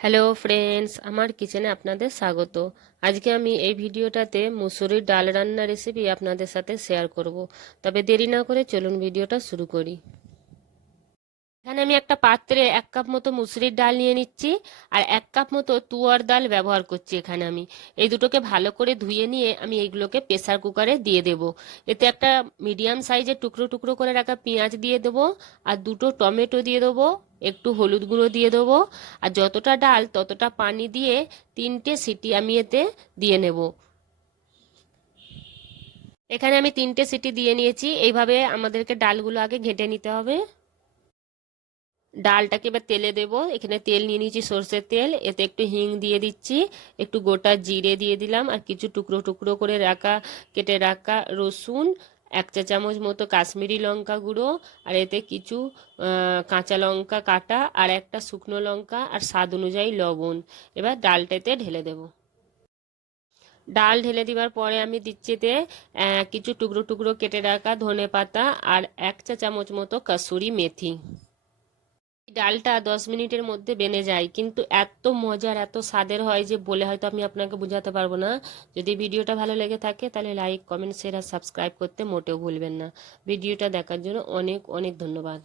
Hello friends, আমার কিচেনে আপনাদের স্বাগত। আজকে আমি এই ভিডিওটাতে মুসুরির ডাল রান্না রেসিপি আপনাদের সাথে শেয়ার করব। তবে দেরি না করে চলুন ভিডিওটা শুরু করি। এখানে আমি একটা পাত্রে এক কাপ মতো মুসুরির ডাল নিয়ে নিচ্ছি, আর এক কাপ মতো তুয়ার ডাল ব্যবহার করছি এখানে আমি। এই দুটোকে ভালো করে ধুয়ে নিয়ে আমি এইগুলোকে প্রেসার কুকারে দিয়ে দেব। এতে একটা মিডিয়াম সাইজের টুকরো টুকরো করে রাখা পেঁয়াজ দিয়ে দেবো, আর দুটো টমেটো দিয়ে দেবো, একটু হলুদ গুঁড়ো দিয়ে দেবো, আর যতটা ডাল ততটা পানি দিয়ে তিনটে সিটি আমি এতে দিয়ে নেব। এখানে আমি তিনটে সিটি দিয়ে নিয়েছি, এইভাবে আমাদেরকে ডালগুলো আগে ঘেঁটে নিতে হবে। ডালটাকে এবার তেলে দেব। এখানে তেল নিয়ে নিয়েছি সর্ষের তেল। এতে একটু হিং দিয়ে দিচ্ছি। একটু গোটা জিরে দিয়ে দিলাম আর কিছু টুকরো টুকরো করে রাখা, কেটে রাখা রসুন, এক চা চামচ মতো কাশ্মীরি লঙ্কা গুঁড়ো আর এতে কিছু কাঁচা লঙ্কা কাটা আর একটা শুকনো লঙ্কা আর স্বাদ অনুযায়ী লবণ। এবার ডালটাতে ঢেলে দেব। ডাল ঢেলে দেওয়ার পরে আমি দিচ্ছি এতে কিছু টুকরো টুকরো কেটে রাখা ধনে পাতা আর এক চা চামচ মতো কাসুরি মেথি। ডালটা দশ মিনিটের মধ্যে বেনে যায়। কিন্তু এত মজার, এত স্বাদের হয় যে বলে হয়তো আমি আপনাকে বোঝাতে পারব না। যদি ভিডিওটা ভালো লেগে থাকে তাহলে লাইক কমেন্ট শেয়ার আর সাবস্ক্রাইব করতে মোটেও ভুলবেন না। ভিডিওটা দেখার জন্য অনেক অনেক ধন্যবাদ।